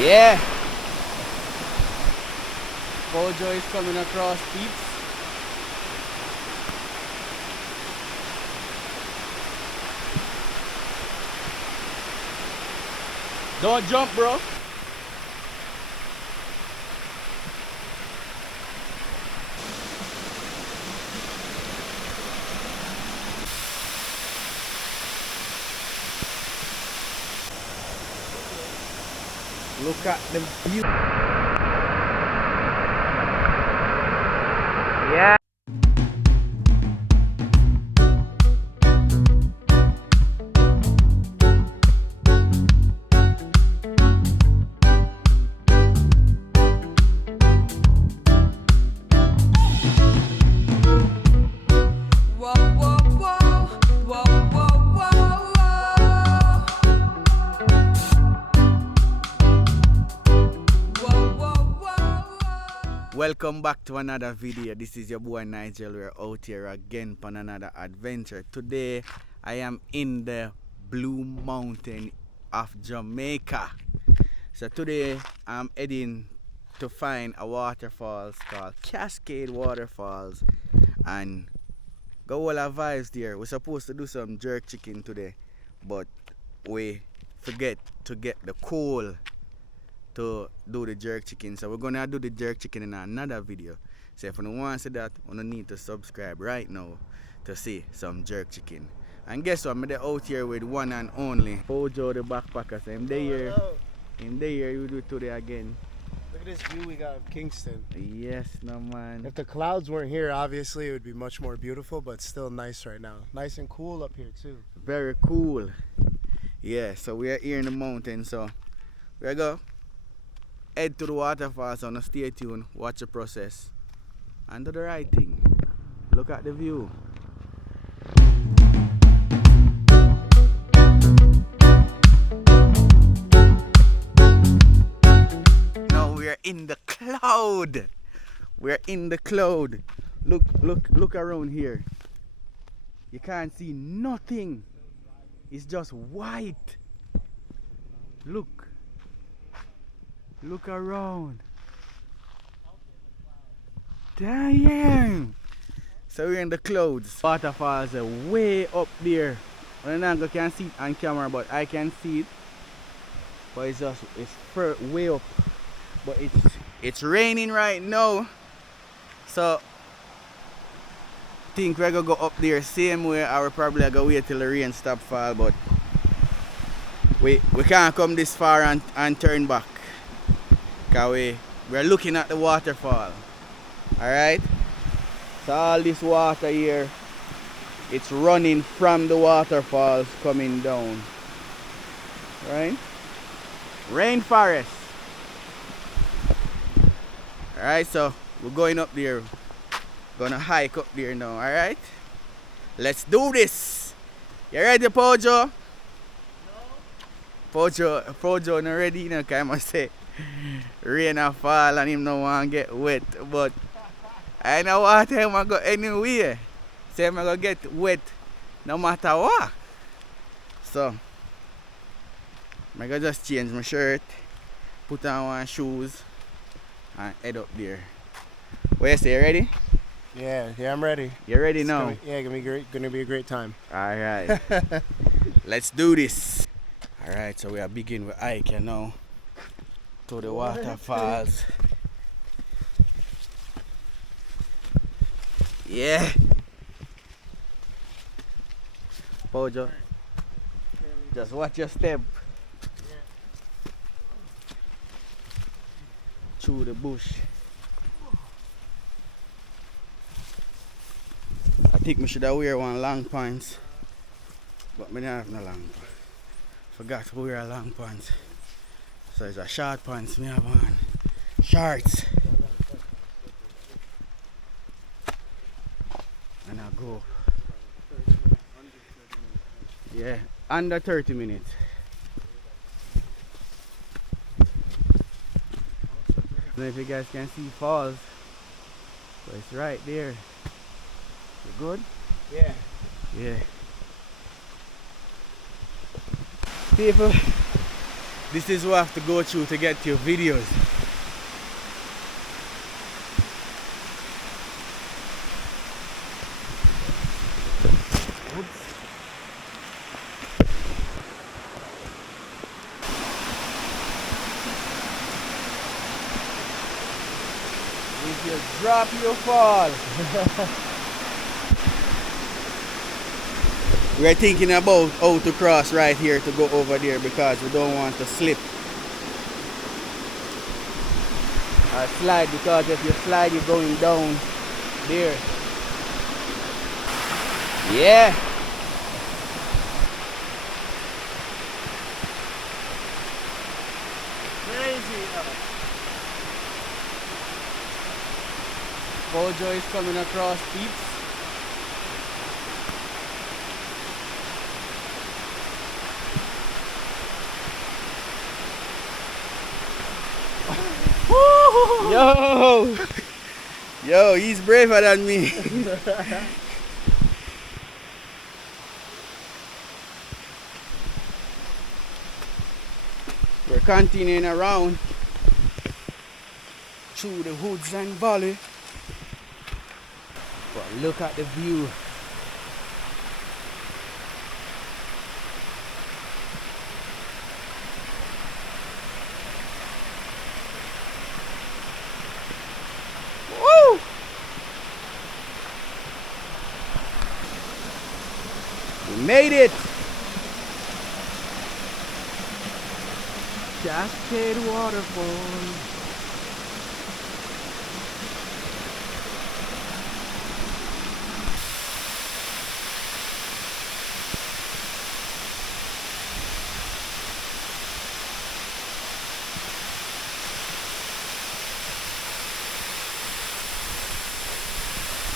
Yeah. Bojo is coming across peeps. Don't jump, bro. Look at the view. Yeah. Welcome back to another video. This is your boy Nigel. We're out here again for another adventure. Today I am in the Blue Mountain of Jamaica. So today I'm heading to find a waterfalls called Cascade Waterfalls and go all our vibes there. We're supposed to do some jerk chicken today, but we forget to get the coal to do the jerk chicken. So we're gonna do the jerk chicken in another video. So if you want to see that, you need to subscribe right now to see some jerk chicken. And guess what? I'm out here with one and only Bojo the backpacker. So I'm there. I'm there. You do it today again. Look at this view we got of Kingston. Yes, no man. If the clouds weren't here, obviously it would be much more beautiful, but still nice right now. Nice and cool up here too. Very cool. Yeah, so we are here in the mountain. So we go. Head to the waterfalls, so stay tuned, watch the process, and do the right thing. Look at the view. Now we are in the cloud. We're in the cloud. Look around here. You can't see nothing. It's just white. Look around. Damn. So we're in the clouds. Waterfalls are way up there. I don't know if you can see it on camera, but I can see it. But it's way up. But it's raining right now. So I think we're gonna go up there same way. I will probably go wait till the rain stop fall, but we can't come this far and turn back. Cause we're looking at the waterfall. Alright? So all this water here, it's running from the waterfalls coming down. Right? Rainforest. Alright, so we're going up there. Gonna hike up there now, alright? Let's do this! You ready, Pojo? No. Pojo not ready, you know, cause I must say rain a fall and him no want to get wet, but I know what him I go anywhere. So I'm gonna get wet no matter what. So I gonna just change my shirt, put on one shoes and head up there. What you say, you ready? Yeah, I'm ready. You ready now? Gonna be a great time. Alright. Let's do this. Alright, so we are beginning with hike, you know, to the waterfalls. Yeah. Bojo, just watch your step. Through the bush. I think we should have wear one long pants, but I don't have no long pants. Forgot to wear long pants. So it's a short pants me have on. Shorts. And I go. Yeah, under 30 minutes. I don't know if you guys can see falls, but it's right there. You good? Yeah. Yeah. People, This is what I have to go through to get your videos. If you drop, you fall. We're thinking about how to cross right here to go over there because we don't want to slip or slide, because if you slide you're going down there. Yeah. Crazy. Bojo is coming across peeps. Yo! Yo, he's braver than me. We're continuing around through the woods and valley. But look at the view. Woo! We made it. Cascade Waterfall.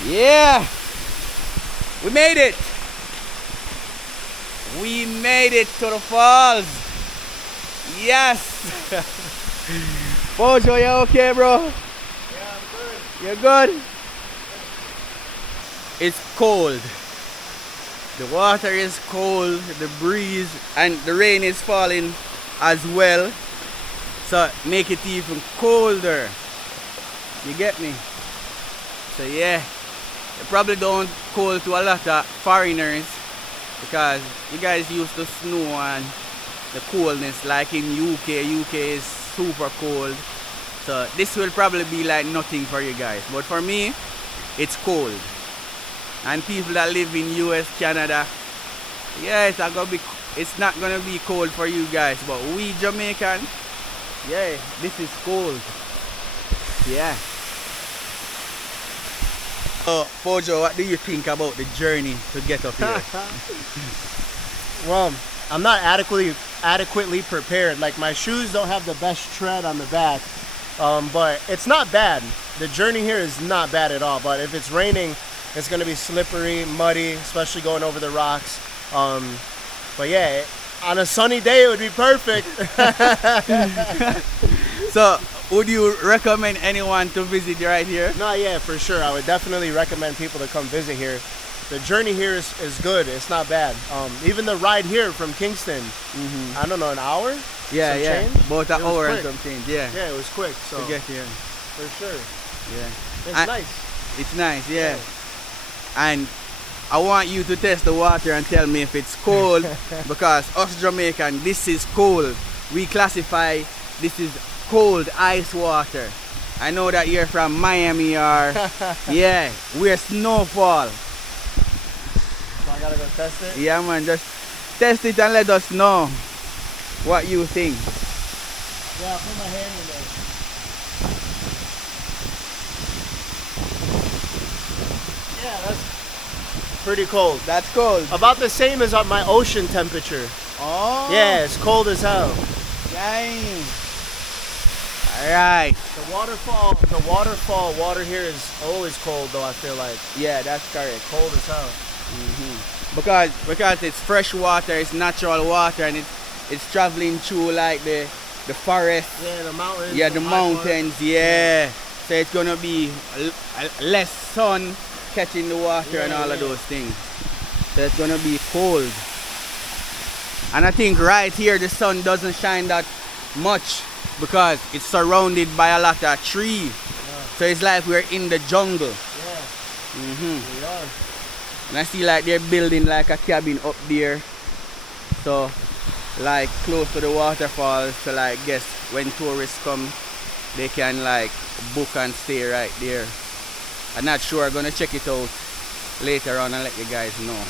Yeah, we made it. We made it to the falls. Yes. Bojo, you okay, bro? Yeah, I'm good. You're good? It's cold. The water is cold, the breeze, and the rain is falling as well. So make it even colder. You get me? So yeah. It probably don't cold to a lot of foreigners because you guys used to snow and the coldness, like in UK. UK is super cold. So this will probably be like nothing for you guys. But for me, it's cold. And people that live in US, Canada, yeah, it's not gonna be cold for you guys. But we Jamaican, yeah, this is cold. Yeah. So, Bojo, what do you think about the journey to get up here? Well, I'm not adequately prepared. Like, my shoes don't have the best tread on the back, but it's not bad. The journey here is not bad at all. But if it's raining, it's gonna be slippery, muddy, especially going over the rocks. But yeah, on a sunny day it would be perfect. So, would you recommend anyone to visit right here? No, yeah, for sure. I would definitely recommend people to come visit here. The journey here is good. It's not bad. Even the ride here from Kingston, I don't know, an hour? Yeah, Some yeah. change? About an It was hour and quick. some change, yeah. Yeah, it was quick. So To get here. for sure, Yeah. it's nice. It's nice, yeah. And I want you to test the water and tell me if it's cold because us Jamaican, this is cold. We classify this is cold ice water. I know that you're from Miami or yeah, we're snowfall. So I gotta go test it. Yeah man, just test it and let us know what you think. Yeah, I'll put my hand in there. Yeah, that's pretty cold. That's cold. About the same as my ocean temperature. Oh Yeah, it's cold as hell. dang. Alright. The waterfall water here is always cold though, I feel like. Yeah, that's correct. Cold as hell. Because it's fresh water, it's natural water, and it's traveling through like the forest, Yeah, the mountains. yeah, the high mountains, yeah. So it's gonna be less sun catching the water and all of those things. So it's gonna be cold. And I think right here the sun doesn't shine that much because it's surrounded by a lot of trees. So it's like we're in the jungle. We are. And I see like they're building like a cabin up there. So like close to the waterfalls, so like guess when tourists come they can like book and stay right there. I'm not sure, I'm gonna check it out later on and let you guys know.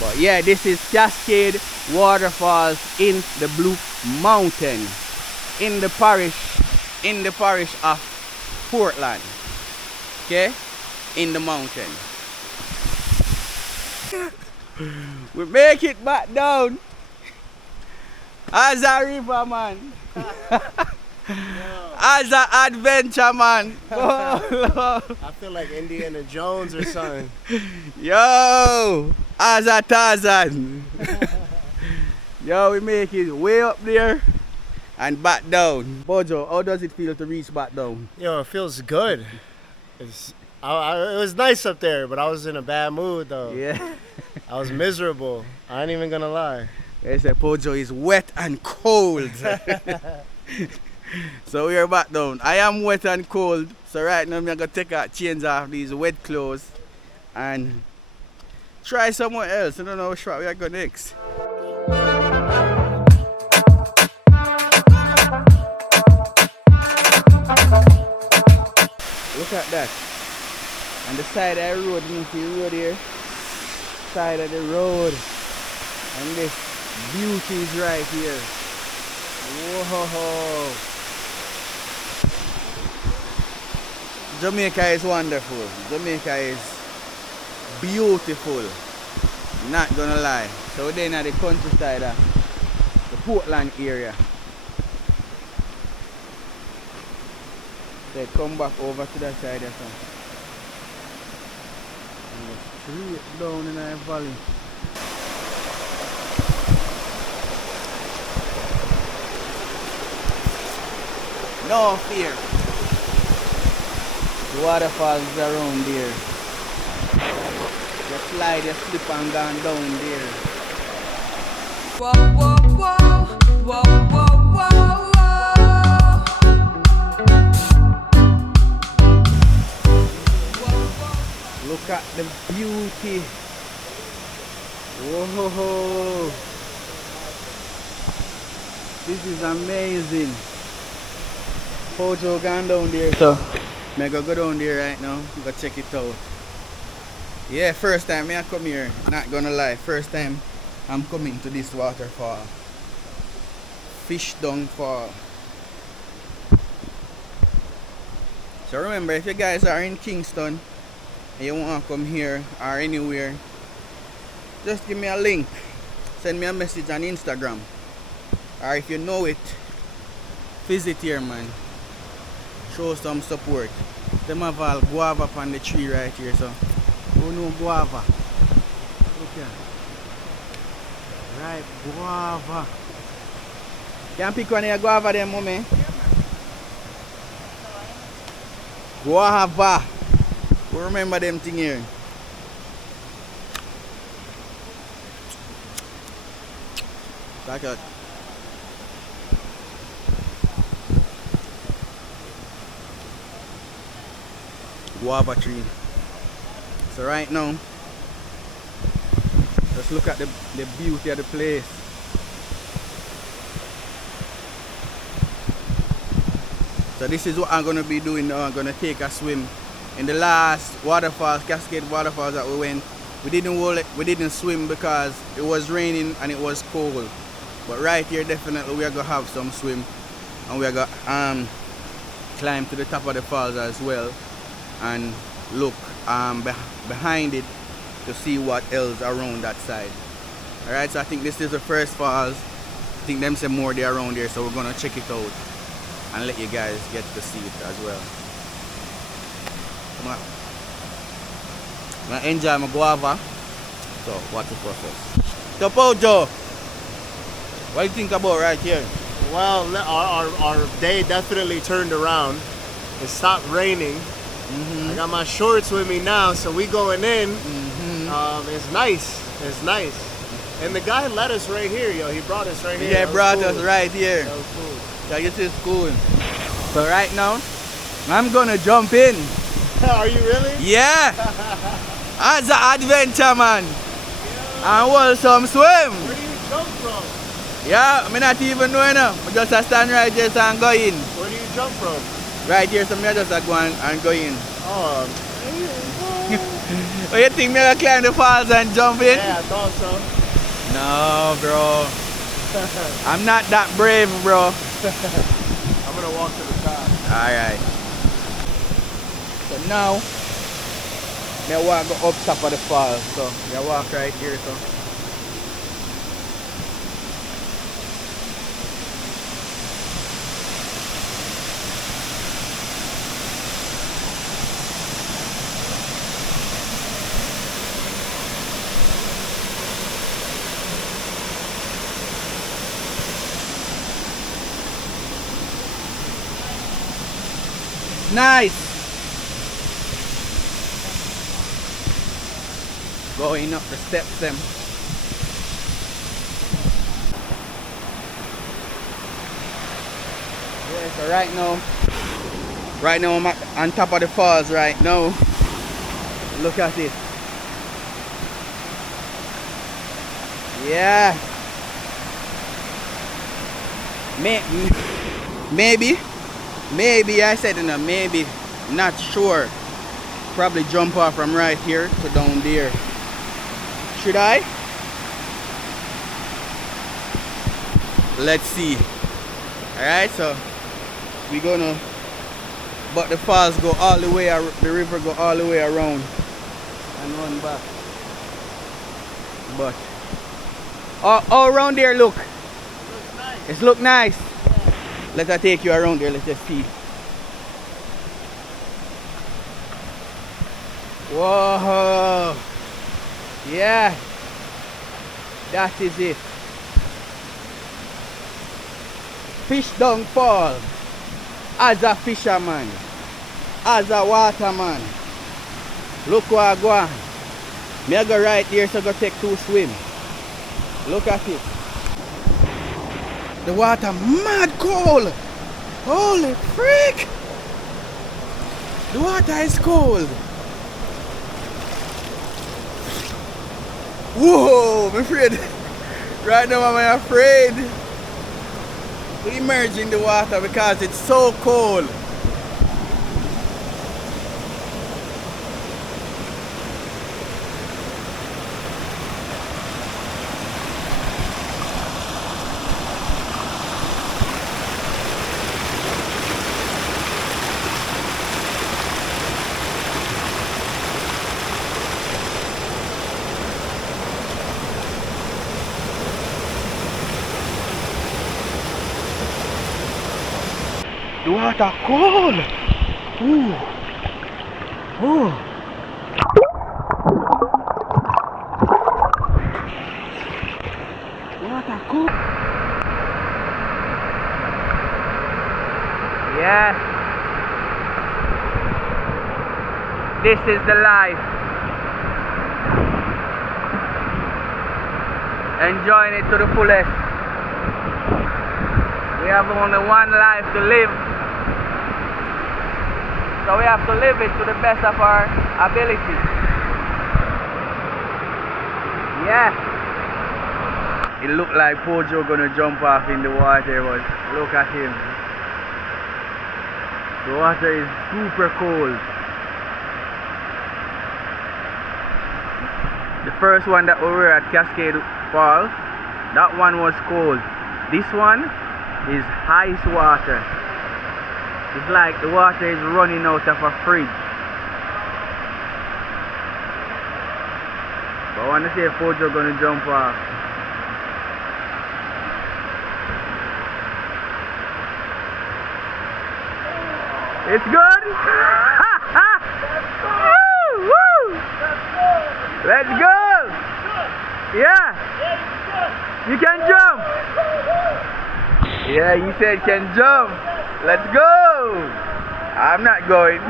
But yeah, this is Cascade Waterfalls in the Blue Mountain in the parish of Portland. Okay? In the mountain. We make it back down as a river man. As an adventure man. Oh, I feel like Indiana Jones or something. yo, as a Tarzan. Yo, we make it way up there and back down. Bojo, how does it feel to reach back down? Yo, it feels good. It was nice up there, but I was in a bad mood though. Yeah. I was miserable. I ain't even gonna lie. They say Pojo is wet and cold. So we are back down. I am wet and cold. So right now I'm gonna take a change off these wet clothes and try somewhere else. I don't know which one we are going next. Look at that. On the side of the road, you see the road here? Side of the road. And this beauty is right here. Whoa. Jamaica is wonderful. Jamaica is beautiful. Not gonna lie. So we're in at the countryside of the Portland area. They come back over to that side or something. Straight down in the valley. No fear. The waterfalls around there. You slide, you slip and gone down there. Whoa, whoa, whoa, whoa, whoa, whoa, whoa. Look at the beauty. Whoa. This is amazing. Pojo gone down there, so I'm gonna go down there right now, go check it out. Yeah, first time I come here, not gonna lie, first time I'm coming to this waterfall. Fish Dung Fall. So remember, if you guys are in Kingston and you want to come here or anywhere, just give me a link, send me a message on Instagram, or if you know it, visit here, man. Show some support. Them have all guava on the tree right here, so who know guava? Look here. Right, guava. Can pick one of your guava there, mommy? Guava. Who remember them thing here? Back out. Guava tree. So right now, let's look at the beauty of the place. So this is what I'm gonna be doing now. I'm gonna take a swim. In the last waterfalls, Cascade Waterfalls that we went, we didn't swim because it was raining and it was cold. But right here, definitely we are gonna have some swim, and we are gonna climb to the top of the falls as well, and look behind it to see what else around that side. Alright, so I think this is the first falls. I think them say more there around here, so we're gonna check it out and let you guys get to see it as well. Come on. I'm gonna enjoy my guava. So watch the process. So Pojo, what do you think about right here? Well, our day definitely turned around. It stopped raining. I got my shorts with me now, so we going in. It's nice. It's nice. And the guy led us right here, yo. He brought us right here. Yeah, That brought was us cool. right here. That was cool. So this is cool. So right now, I'm gonna jump in. Are you really? Yeah! As an adventure man. And want some swim. Where do you jump from? Yeah, I not even know now. I just stand right there and go in. Where do you jump from? Right here, so I just go and go in. Oh, Oh, you think me gonna climb the falls and jump in? yeah, I thought so. No, bro. I'm not that brave, bro. I'm gonna walk to the top. Alright. So now, I want to go up top of the falls. So, I walk right here. So. Nice. Going up the steps them. Yeah, so right now I'm on top of the falls right now. Look at it. Yeah. Maybe I said no, maybe, not sure. Probably jump off from right here to down there. Should I? Let's see. Alright, so we're gonna, but the falls go all the way, the river go all the way around and run back. But all around there, look. It look nice. Let us take you around there, let's just see. Whoa! Yeah! That is it. Fish Down Fall. As a fisherman, as a waterman. Look where I go on. Me I go right there so go take 2 swim. Look at it. The water mad cold. Holy freak! The water is cold. Whoa, I'm afraid. Right now I'm afraid to immerse in the water because it's so cold. The water cold. Ooh. Oh. Water cold. Yes. This is the life. Enjoying it to the fullest. We have only one life to live. So we have to live it to the best of our ability. Yeah. It looked like Pojo gonna jump off in the water, but look at him. The water is super cold. The first one that we were at Cascade Falls, that one was cold. This one is ice water. It's like the water is running out of a fridge. But I want to see if Pojo gonna jump off. It's good? Woo, woo. Let's go! Yeah! You can jump! Yeah, you said can jump. Let's go! I'm not going.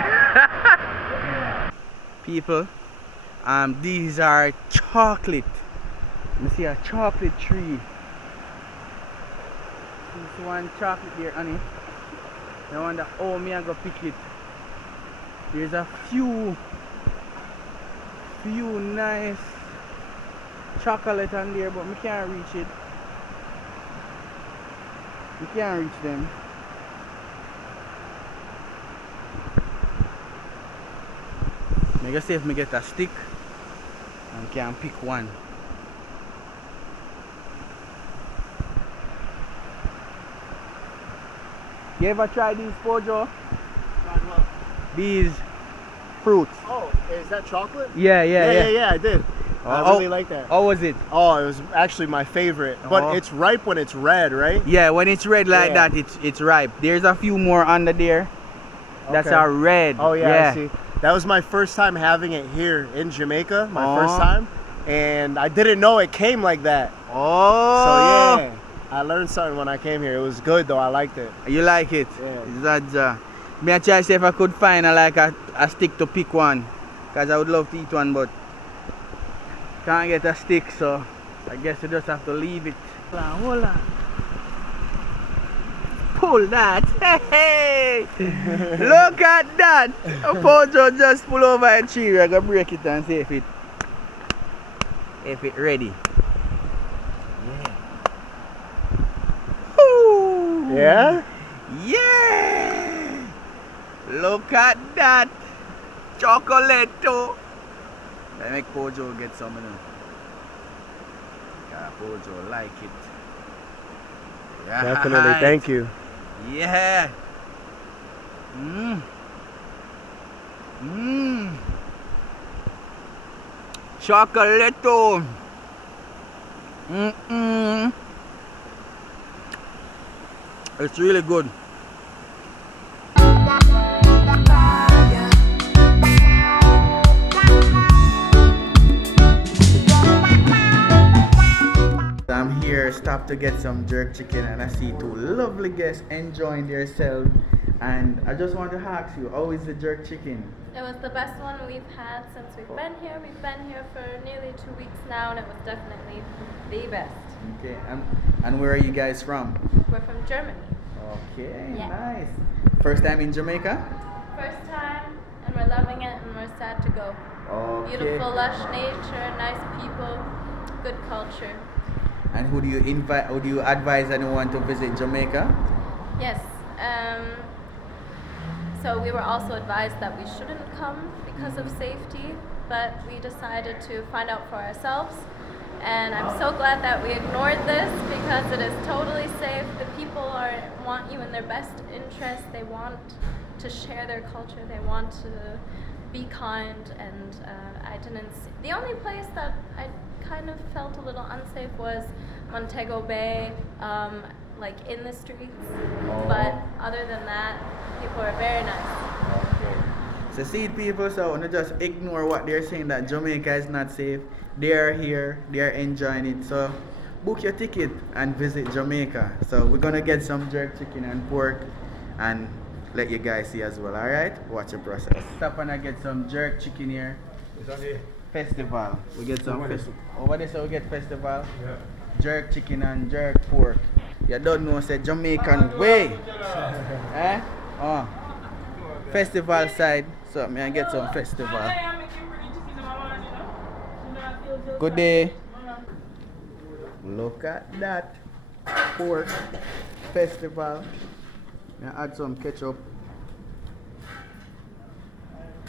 People, these are chocolate I see a chocolate tree. This one chocolate there, honey. I wonder how me I go pick it. There's a few nice chocolate on there, but me can't reach it. You can't reach them. I go see if me get a stick and can pick one. You ever try these, Pojo? These fruits. Oh, is that chocolate? Yeah, I did. I really like that. How was it? Oh, it was actually my favorite. But it's ripe when it's red, right? Yeah, when it's red like that, it's ripe. There's a few more under there. That's Okay. a red. Oh yeah, I see. That was my first time having it here in Jamaica, my first time. And I didn't know it came like that. Oh. So yeah, I learned something when I came here. It was good though, I liked it. You like it? Yeah. That's me I try to see if I could find a stick to pick one. Because I would love to eat one, but can't get a stick, so I guess you just have to leave it. Hold on. Pull that. Hey! Look at that! Pojo just pull over a tree. I gotta break it and see if it ready. Yeah. Woo! Yeah? Yeah! Look at that! Chocolatey! I make Pojo get some of them. Pojo like it. Yeah. Definitely, thank you. Yeah. Mmm. Mmm. Chocolatey. Mm-mm. It's really good. I'm here, stopped to get some jerk chicken, and I see two lovely guests enjoying themselves. And I just want to ask you, how is the jerk chicken? It was the best one we've had since we've been here. We've been here for nearly 2 weeks now, and it was definitely the best. Okay, and where are you guys from? We're from Germany. Okay, Yeah. nice. First time in Jamaica? First time, and we're loving it, and we're sad to go. Okay. Beautiful, lush nature, nice people, good culture. And who do you invite? Or do you advise anyone to visit Jamaica? Yes. So we were also advised that we shouldn't come because of safety, but we decided to find out for ourselves. And I'm so glad that we ignored this because it is totally safe. The people want you in their best interest. They want to share their culture. They want to be kind. And I didn't see. The only place that I kind of felt a little unsafe was Montego Bay, like in the streets. But other than that, people are very nice. Okay. So see people, so don't just ignore what they're saying that Jamaica is not safe. They are here, they are enjoying it. So book your ticket and visit Jamaica. So we're gonna get some jerk chicken and pork and let you guys see as well, alright? Watch the process. Stop and I get some jerk chicken here. It's on the Festival. We get some Over this. over there, so we get festival. Jerk chicken and jerk pork. You don't know, say Jamaican way. Eh? Oh. Festival side. So me I get some festival. Good day. Look at that. Pork festival. Me I add some ketchup.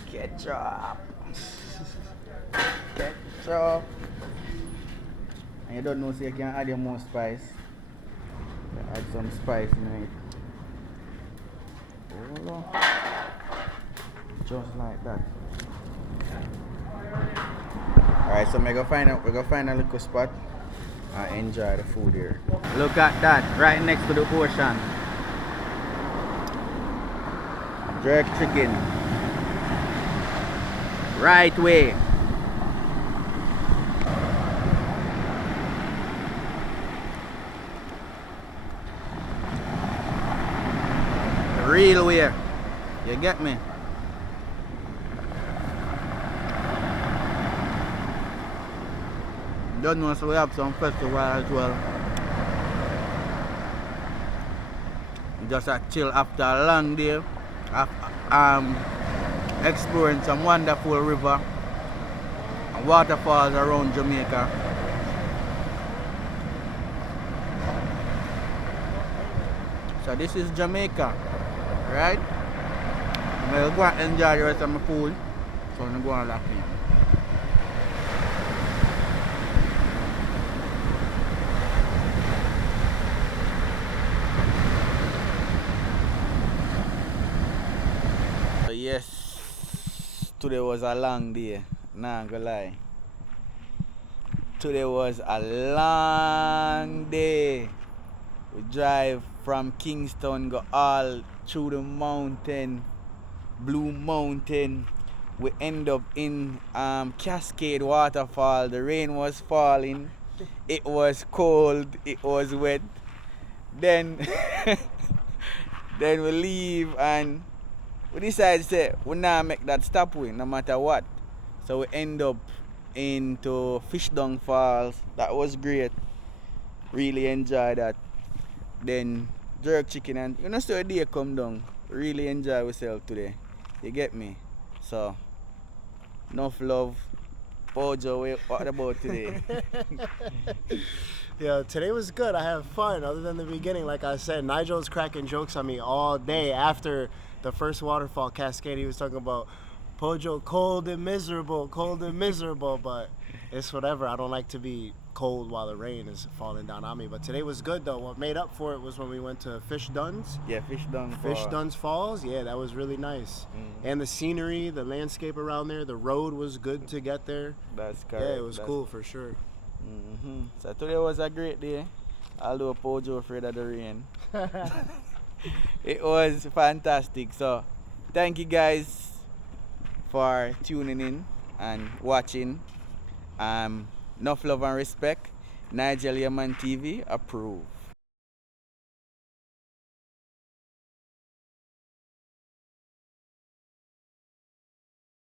Ketchup. Ketchup. And you don't know, so you can add your more spice. You add some spice in it. Hold on. Just like that. Alright, so we're gonna find a little spot and enjoy the food here. Look at that, right next to the ocean. Jerk chicken. Right way. Real way. You get me? Don't know, so we have some festival as well. Just a chill after a long day of exploring some wonderful river and waterfalls around Jamaica. So this is Jamaica, right? I'm gonna go and enjoy the rest of my food. So I'm gonna go and lock in. Yes, today was a long day, nah gonna lie. Today was a long day. We drive from Kingston, go all through the mountain, Blue Mountain. We end up in Cascade Waterfall. The rain was falling, it was cold, it was wet. Then then we leave and we decide to say we not make that stop way no matter what. So we end up into Fishdong Falls. That was great. Really enjoyed that. Then jerk chicken and you know so a day come down. Really enjoy ourselves today. You get me? So enough love. Pojo, what about today? Yeah, today was good. I had fun. Other than the beginning, like I said, Nigel was cracking jokes on me all day after the first waterfall cascade. He was talking about Pojo cold and miserable, but it's whatever. I don't like to be cold while the rain is falling down on me. But today was good though. What made up for it was when we went to Fishdon's. Yeah, Fishdong Falls. Yeah, that was really nice. And the scenery, the landscape around there, the road was good to get there. That's correct. Yeah, it was cool for sure. So today was a great day. Although Pojo afraid of the rain. It was fantastic. So thank you guys for tuning in and watching. Enough love and respect. Nigel Yaman TV approve.